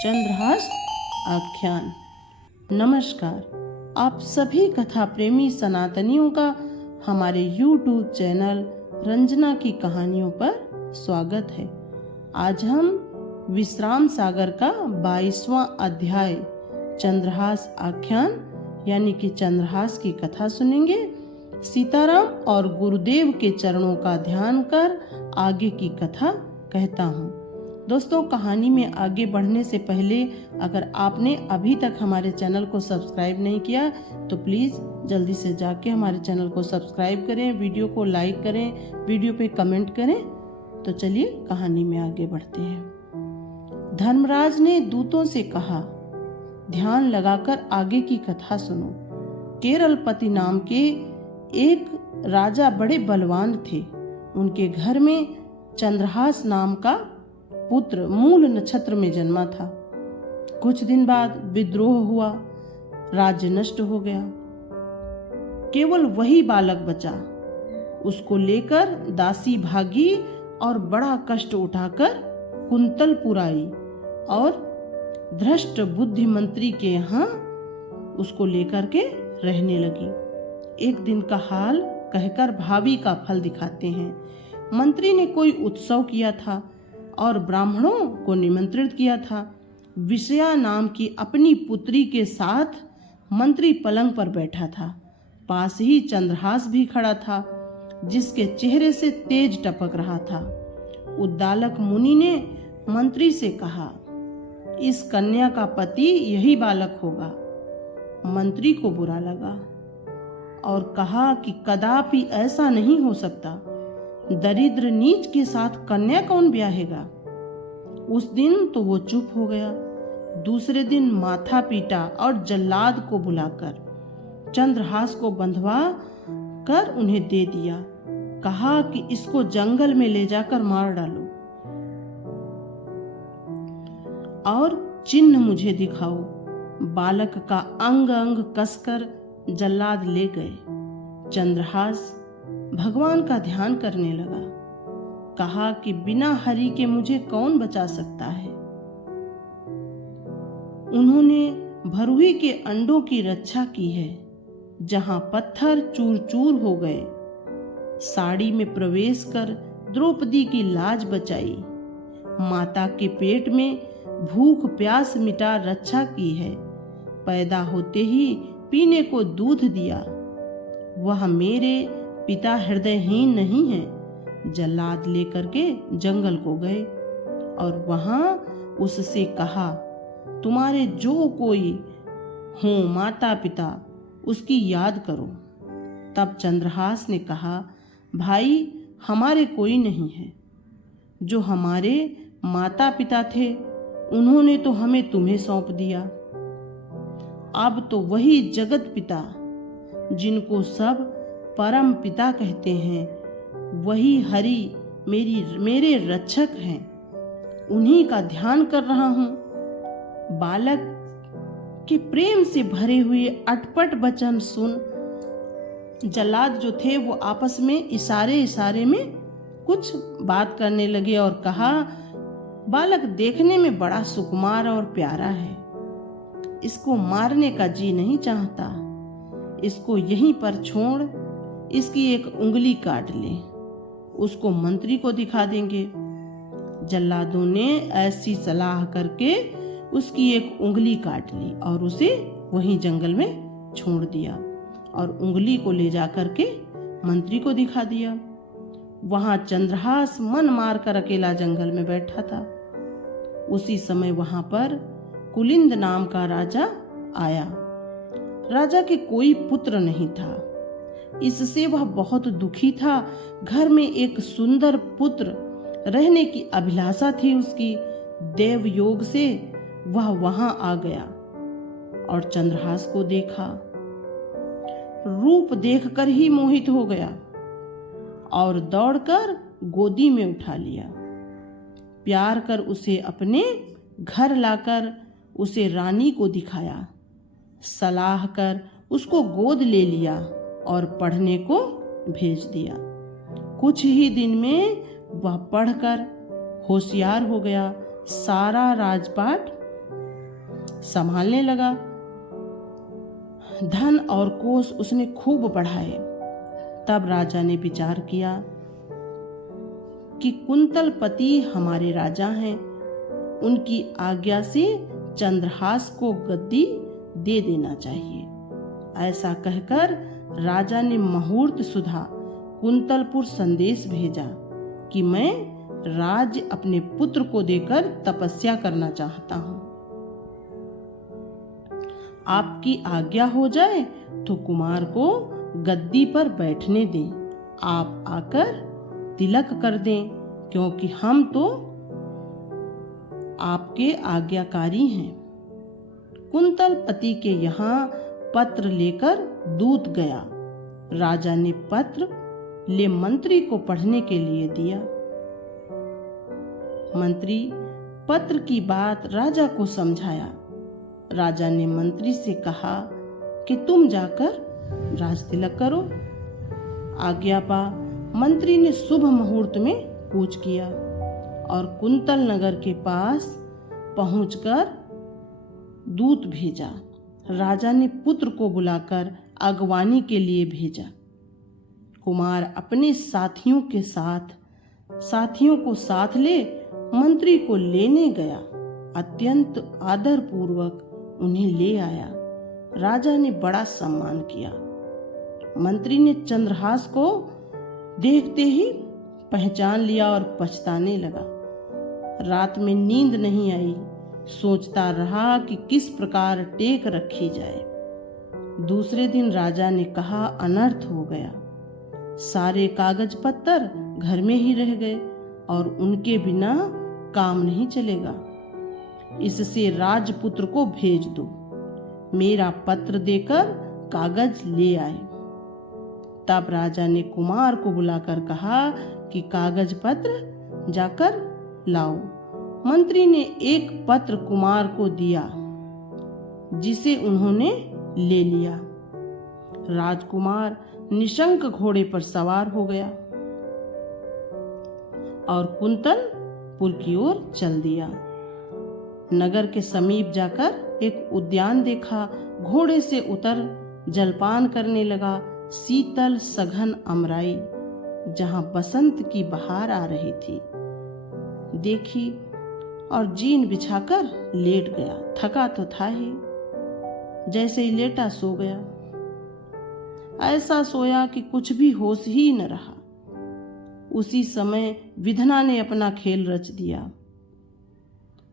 चंद्रहास आख्यान। नमस्कार, आप सभी कथा प्रेमी सनातनियों का हमारे YouTube चैनल रंजना की कहानियों पर स्वागत है। आज हम विश्राम सागर का 22वां अध्याय चंद्रहास आख्यान यानी कि चंद्रहास की कथा सुनेंगे। सीताराम और गुरुदेव के चरणों का ध्यान कर आगे की कथा कहता हूँ। दोस्तों, कहानी में आगे बढ़ने से पहले अगर आपने अभी तक हमारे चैनल को सब्सक्राइब नहीं किया तो प्लीज़ जल्दी से जाके हमारे चैनल को सब्सक्राइब करें, वीडियो को लाइक करें, वीडियो पे कमेंट करें। तो चलिए कहानी में आगे बढ़ते हैं। धर्मराज ने दूतों से कहा, ध्यान लगाकर आगे की कथा सुनो। केरलपति नाम के एक राजा बड़े बलवान थे। उनके घर में चंद्रहास नाम का पुत्र मूल नक्षत्र में जन्मा था। कुछ दिन बाद विद्रोह हुआ, राज्य नष्ट हो गया। केवल वही बालक बचा। उसको लेकर दासी भागी और बड़ा कष्ट उठाकर कुंतलपुर आई और धृष्ट बुद्धि मंत्री के यहाँ उसको लेकर के रहने लगी। एक दिन का हाल कहकर भावी का फल दिखाते हैं। मंत्री ने कोई उत्सव किया था और ब्राह्मणों को निमंत्रित किया था। विषया नाम की अपनी पुत्री के साथ मंत्री पलंग पर बैठा था। पास ही चंद्रहास भी खड़ा था, जिसके चेहरे से तेज टपक रहा था। उद्दालक मुनि ने मंत्री से कहा, इस कन्या का पति यही बालक होगा। मंत्री को बुरा लगा और कहा कि कदापि ऐसा नहीं हो सकता। दरिद्र नीच के साथ कन्या कौन ब्याहेगा। उस दिन तो वो चुप हो गया। दूसरे दिन माथा पीटा और जल्लाद को बुलाकर चंद्रहास को बंधवा कर उन्हें दे दिया। कहा कि इसको जंगल में ले जाकर मार डालो और चिन्ह मुझे दिखाओ। बालक का अंग अंग कसकर जल्लाद ले गए। चंद्रहास भगवान का ध्यान करने लगा। कहा कि बिना हरि के मुझे कौन बचा सकता है। उन्होंने भरुही के अंडों की रक्षा की है, जहां पत्थर चूर चूर हो गए। साड़ी में प्रवेश कर द्रौपदी की लाज बचाई। माता के पेट में भूख प्यास मिटा रक्षा की है। पैदा होते ही पीने को दूध दिया। वह मेरे पिता हृदयहीन नहीं है। जल्लाद लेकर के जंगल को गए और वहां उससे कहा, तुम्हारे जो कोई हो माता पिता उसकी याद करो। तब चंद्रहास ने कहा, भाई हमारे कोई नहीं है। जो हमारे माता पिता थे उन्होंने तो हमें तुम्हें सौंप दिया। अब तो वही जगत पिता, जिनको सब परम पिता कहते हैं, वही हरि मेरे रक्षक हैं। उन्हीं का ध्यान कर रहा हूं। बालक के प्रेम से भरे हुए अटपट वचन सुन जल्लाद जो थे वो आपस में इशारे में कुछ बात करने लगे और कहा, बालक देखने में बड़ा सुकुमार और प्यारा है। इसको मारने का जी नहीं चाहता। इसको यहीं पर छोड़ इसकी एक उंगली काट ले, उसको मंत्री को दिखा देंगे। जल्लादों ने ऐसी सलाह करके उसकी एक उंगली काट ली और उसे वहीं जंगल में छोड़ दिया और उंगली को ले जाकर के मंत्री को दिखा दिया। वहां चंद्रहास मन मार कर अकेला जंगल में बैठा था। उसी समय वहां पर कुलिंद नाम का राजा आया। राजा के कोई पुत्र नहीं था, इससे वह बहुत दुखी था। घर में एक सुंदर पुत्र रहने की अभिलाषा थी उसकी। देव योग से वह वहां आ गया और चंद्रहास को देखा। रूप देखकर ही मोहित हो गया और दौड़कर गोदी में उठा लिया। प्यार कर उसे अपने घर लाकर उसे रानी को दिखाया। सलाह कर उसको गोद ले लिया और पढ़ने को भेज दिया। कुछ ही दिन में वह पढ़कर होशियार हो गया। सारा राजपाट संभालने लगा। धन और कोष उसने खूब बढ़ाए। तब राजा ने विचार किया कि कुंतलपति हमारे राजा हैं, उनकी आज्ञा से चंद्रहास को गद्दी दे देना चाहिए। ऐसा कहकर राजा ने मुहूर्त सुधा कुंतलपुर संदेश भेजा कि मैं राज्य अपने पुत्र को देकर तपस्या करना चाहता हूँ। आपकी आज्ञा हो जाए तो कुमार को गद्दी पर बैठने दें। आप आकर तिलक कर दें, क्योंकि हम तो आपके आज्ञाकारी हैं। कुंतलपति के यहाँ पत्र लेकर दूत गया। राजा ने पत्र ले मंत्री को पढ़ने के लिए दिया। मंत्री पत्र की बात राजा को समझाया। राजा ने मंत्री से कहा कि तुम जाकर राज तिलक करो। आज्ञा पा मंत्री ने शुभ मुहूर्त में कूच किया और कुंतल नगर के पास पहुंचकर दूत भेजा। राजा ने पुत्र को बुलाकर अगवानी के लिए भेजा। कुमार अपने साथियों को साथ ले मंत्री को लेने गया। अत्यंत आदर पूर्वक उन्हें ले आया। राजा ने बड़ा सम्मान किया। मंत्री ने चंद्रहास को देखते ही पहचान लिया और पछताने लगा। रात में नींद नहीं आई। सोचता रहा कि किस प्रकार टेक रखी जाए। दूसरे दिन राजा ने कहा, अनर्थ हो गया। सारे कागज पत्तर घर में ही रह गए और उनके बिना काम नहीं चलेगा। इससे राजपुत्र को भेज दो। मेरा पत्र देकर कागज ले आए। तब राजा ने कुमार को बुलाकर कहा कि कागज पत्र जाकर लाओ। मंत्री ने एक पत्र कुमार को दिया, जिसे उन्होंने ले लिया। राजकुमार निशंक घोड़े पर सवार हो गया और कुंतलपुर की ओर चल दिया। नगर के समीप जाकर एक उद्यान देखा। घोड़े से उतर जलपान करने लगा। शीतल सघन अमराई, जहां बसंत की बहार आ रही थी, देखी और जीन बिछाकर लेट गया। थका तो था ही, जैसे ही लेटा सो गया। ऐसा सोया कि कुछ भी होश ही न रहा। उसी समय विधना ने अपना खेल रच दिया।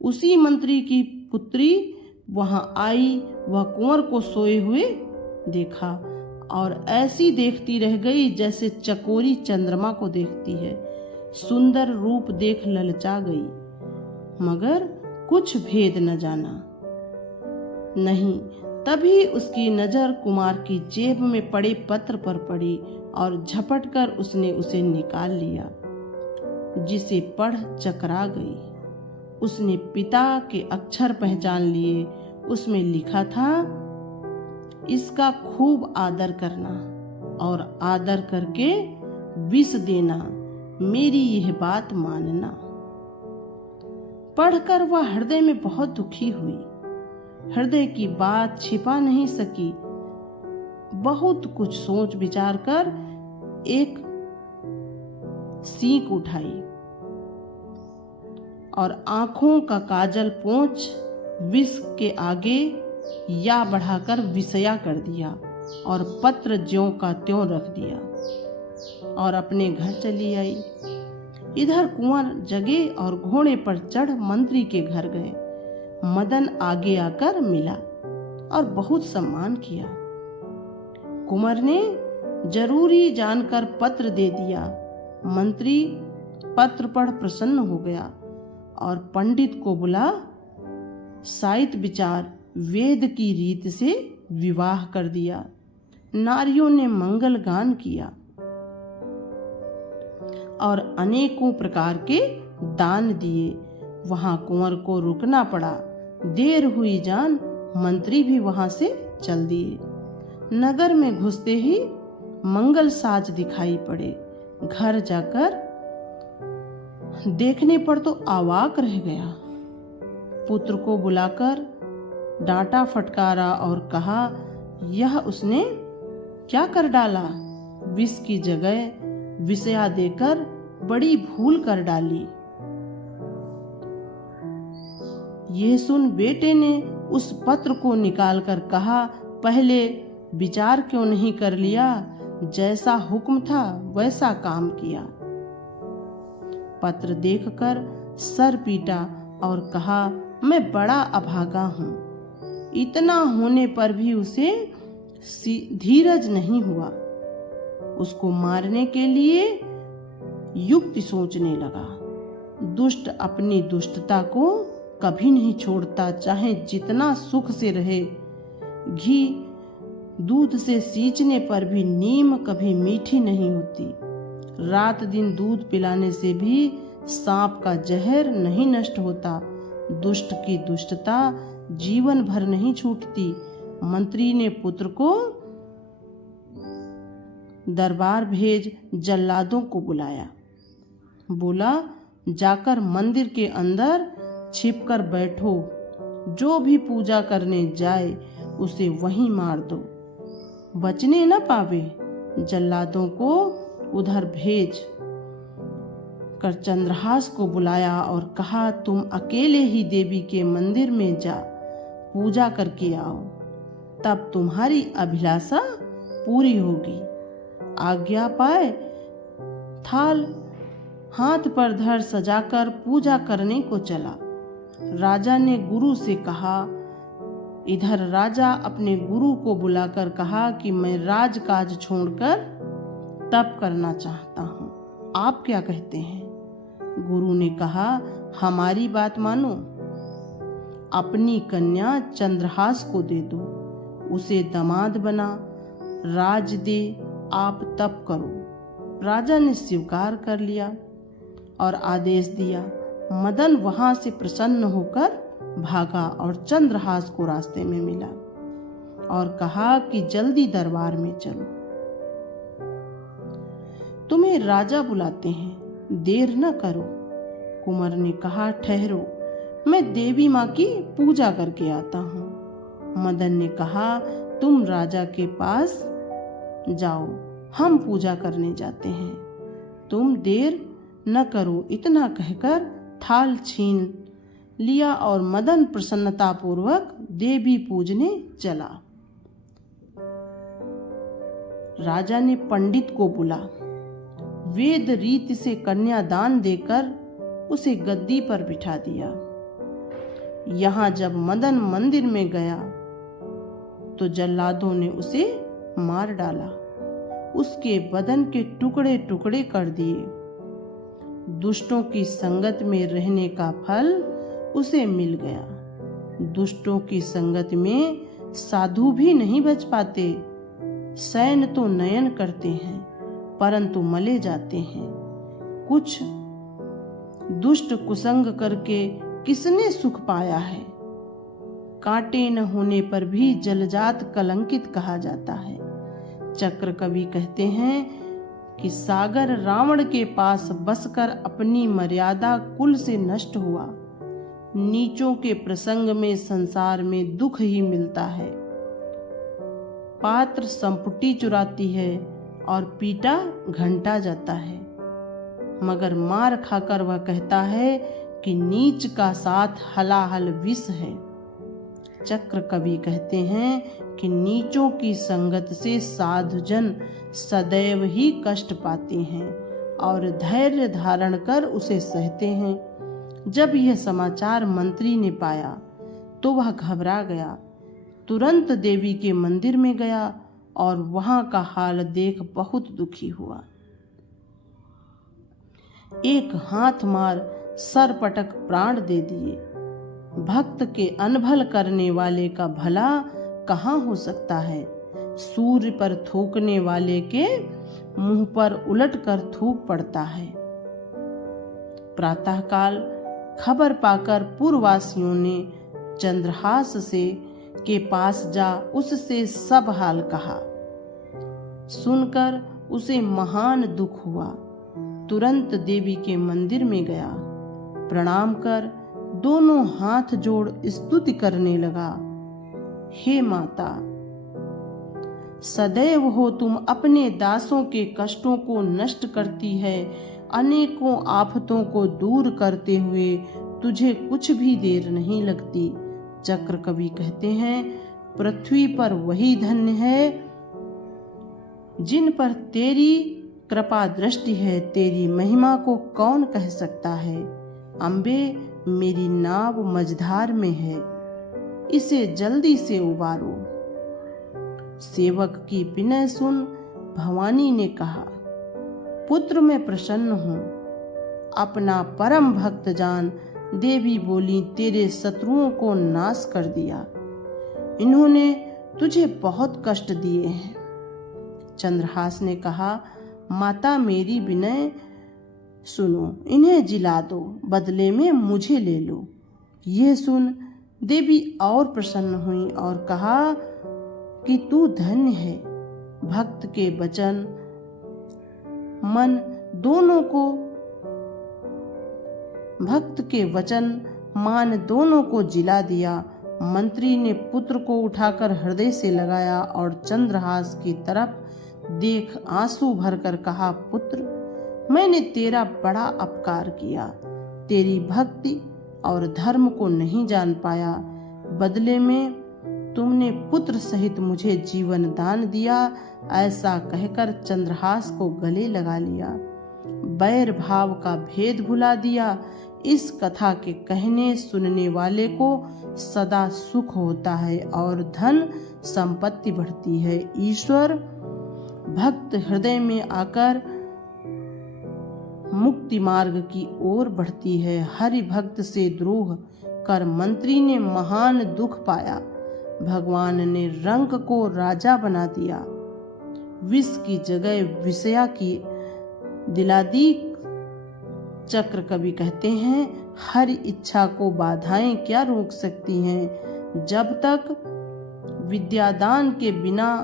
उसी मंत्री की पुत्री वहां आई। वह कुंवर को सोए हुए देखा और ऐसी देखती रह गई जैसे चकोरी चंद्रमा को देखती है। सुंदर रूप देख ललचा गई, मगर कुछ भेद न जाना। नहीं, तभी उसकी नजर कुमार की जेब में पड़े पत्र पर पड़ी और झपट कर उसने उसे निकाल लिया, जिसे पढ़ चकरा गई। उसने पिता के अक्षर पहचान लिए। उसमें लिखा था, इसका खूब आदर करना और आदर करके विष देना, मेरी यह बात मानना। पढ़कर वह हृदय में बहुत दुखी हुई। हृदय की बात छिपा नहीं सकी। बहुत कुछ सोच विचार कर एक सीख उठाई और आंखों का काजल पोंछ विष के आगे या बढ़ाकर विषया कर दिया और पत्र ज्यों का त्यों रख दिया और अपने घर चली आई। इधर कुंवर जगे और घोड़े पर चढ़ मंत्री के घर गए। मदन आगे आकर मिला और बहुत सम्मान किया। कुंवर ने जरूरी जानकर पत्र दे दिया। मंत्री पत्र पढ़ प्रसन्न हो गया और पंडित को बुला साहित्य विचार वेद की रीत से विवाह कर दिया। नारियों ने मंगल गान किया और अनेकों प्रकार के दान दिए। वहां कुंवर को रुकना पड़ा। देर हुई जान मंत्री भी वहां से चल दिए। नगर में घुसते ही मंगल साज दिखाई पड़े। घर जाकर देखने पर तो अवाक रह गया। पुत्र को बुलाकर डांटा फटकारा और कहा, यह उसने क्या कर डाला? विष की जगह विषया देकर बड़ी भूल कर डाली। यह सुन बेटे ने उस पत्र को निकालकर कहा, पहले विचार क्यों नहीं कर लिया? जैसा हुक्म था वैसा काम किया। पत्र देखकर सर पीटा और कहा, मैं बड़ा अभागा हूं। इतना होने पर भी उसे धीरज नहीं हुआ। उसको मारने के लिए युक्ति सोचने लगा। दुष्ट अपनी दुष्टता को कभी नहीं छोड़ता, चाहे जितना सुख से रहे। घी दूध से सींचने पर भी नीम कभी मीठी नहीं होती। रात दिन दूध पिलाने से भी सांप का जहर नहीं नष्ट होता। दुष्ट की दुष्टता जीवन भर नहीं छूटती। मंत्री ने पुत्र को दरबार भेज जल्लादों को बुलाया। बोला, जाकर मंदिर के अंदर छिपकर बैठो। जो भी पूजा करने जाए उसे वहीं मार दो, बचने न पावे। जल्लादों को उधर भेज कर चंद्रहास को बुलाया और कहा, तुम अकेले ही देवी के मंदिर में जा पूजा करके आओ, तब तुम्हारी अभिलाषा पूरी होगी। आज्ञा पाए थाल हाथ पर धर सजाकर पूजा करने को चला। राजा ने गुरु से कहा, इधर राजा अपने गुरु को बुलाकर कहा कि मैं राजकाज छोड़कर तप करना चाहता हूँ, आप क्या कहते हैं? गुरु ने कहा, हमारी बात मानो। अपनी कन्या चंद्रहास को दे दो, उसे दामाद बना, राज दे, आप तप करो। राजा ने स्वीकार कर लिया और आदेश दिया। मदन वहां से प्रसन्न होकर भागा और चंद्रहास को रास्ते में मिला और कहा कि जल्दी दरबार में चलो, तुम्हें राजा बुलाते हैं, देर न करो। कुंवर ने कहा, ठहरो, मैं देवी माँ की पूजा करके आता हूँ। मदन ने कहा, तुम राजा के पास जाओ, हम पूजा करने जाते हैं, तुम देर न करो। इतना कहकर थाल छीन लिया और मदन प्रसन्नता पूर्वक देवी पूजने चला। राजा ने पंडित को बुला वेद रीति से कन्यादान देकर उसे गद्दी पर बिठा दिया। यहाँ जब मदन मंदिर में गया तो जल्लादों ने उसे मार डाला, उसके बदन के टुकड़े टुकड़े कर दिए। दुष्टों की संगत में रहने का फल उसे मिल गया। दुष्टों की संगत में साधु भी नहीं बच पाते। सैन तो नयन करते हैं परंतु मले जाते हैं। कुछ दुष्ट कुसंग करके किसने सुख पाया है? कांटे न होने पर भी जलजात कलंकित कहा जाता है। चक्र कवि कहते हैं कि सागर रावण के पास बसकर अपनी मर्यादा कुल से नष्ट हुआ। नीचों के प्रसंग में संसार में दुख ही मिलता है। पात्र संपुटी चुराती है और पीटा घंटा जाता है, मगर मार खाकर वह कहता है कि नीच का साथ हलाहल विष है। चक्र कवि कहते हैं कि नीचों की संगत से साधुजन सदैव ही कष्ट पाते हैं और धैर्य धारण कर उसे सहते हैं। जब यह समाचार मंत्री ने पाया तो वह घबरा गया, तुरंत देवी के मंदिर में गया और वहां का हाल देख बहुत दुखी हुआ। एक हाथ मार सर पटक प्राण दे दिए। भक्त के अनभल करने वाले का भला कहाँ हो सकता है? सूर्य पर थूकने वाले के मुंह पर उलट कर थूक पड़ता है। प्रातःकाल खबर पाकर पुरवासियों ने चंद्रहास से के पास जा उससे सब हाल कहा। सुनकर उसे महान दुख हुआ। तुरंत देवी के मंदिर में गया, प्रणाम कर दोनों हाथ जोड़ स्तुति करने लगा। हे माता, सदैव हो तुम अपने दासों के कष्टों को नष्ट करती है, अनेकों आफतों को दूर करते हुए तुझे कुछ भी देर नहीं लगती। चक्र कवि कहते हैं, पृथ्वी पर वही धन्य है जिन पर तेरी कृपा दृष्टि है, तेरी महिमा को कौन कह सकता है। अम्बे, मेरी नाव मझधार में है, इसे जल्दी से उबारो। सेवक की विनय सुन भवानी ने कहा, पुत्र मैं प्रसन्न हूं, अपना परम भक्त जान। देवी बोली, तेरे शत्रुओं को नाश कर दिया, इन्होंने तुझे बहुत कष्ट दिए हैं। चंद्रहास ने कहा, माता मेरी विनय सुनो, इन्हें जिला दो, बदले में मुझे ले लो। यह सुन देवी और प्रसन्न हुई और कहा कि तू धन्य है, भक्त के वचन मन दोनों को भक्त के वचन मान दोनों को जिला दिया। मंत्री ने पुत्र को उठाकर हृदय से लगाया और चंद्रहास की तरफ देख आंसू भरकर कहा, पुत्र मैंने तेरा बड़ा अपकार किया, तेरी भक्ति और धर्म को नहीं जान पाया। बदले में तुमने पुत्र सहित मुझे जीवन दान दिया। ऐसा कहकर चंद्रहास को गले लगा लिया, बैर भाव का भेद भुला दिया। इस कथा के कहने सुनने वाले को सदा सुख होता है और धन संपत्ति बढ़ती है। ईश्वर भक्त हृदय में आकर मुक्ति मार्ग की ओर बढ़ती है। हरि भक्त से द्रोह कर मंत्री ने महान दुख पाया, भगवान ने रंक को राजा बना दिया, विष की जगह विषया की दिला दी। चक्र कवि कहते हैं, हर इच्छा को बाधाएं क्या रोक सकती हैं। जब तक विद्यादान के बिना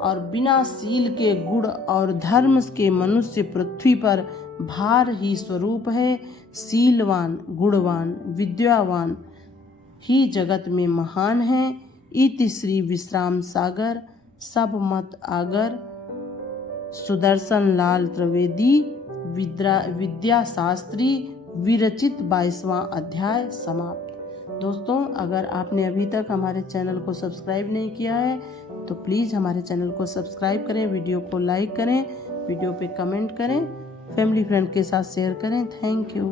और बिना शील के गुण और धर्म के मनुष्य पृथ्वी पर भार ही स्वरूप है। शीलवान, गुणवान, विद्यावान ही जगत में महान है। इति श्री विश्राम सागर सब मत आगर सुदर्शन लाल त्रिवेदी विद्या शास्त्री विरचित 22वां अध्याय समाप्त। दोस्तों, अगर आपने अभी तक हमारे चैनल को सब्सक्राइब नहीं किया है तो प्लीज़ हमारे चैनल को सब्सक्राइब करें, वीडियो को लाइक करें, वीडियो पे कमेंट करें, फैमिली फ्रेंड के साथ शेयर करें। Thank you.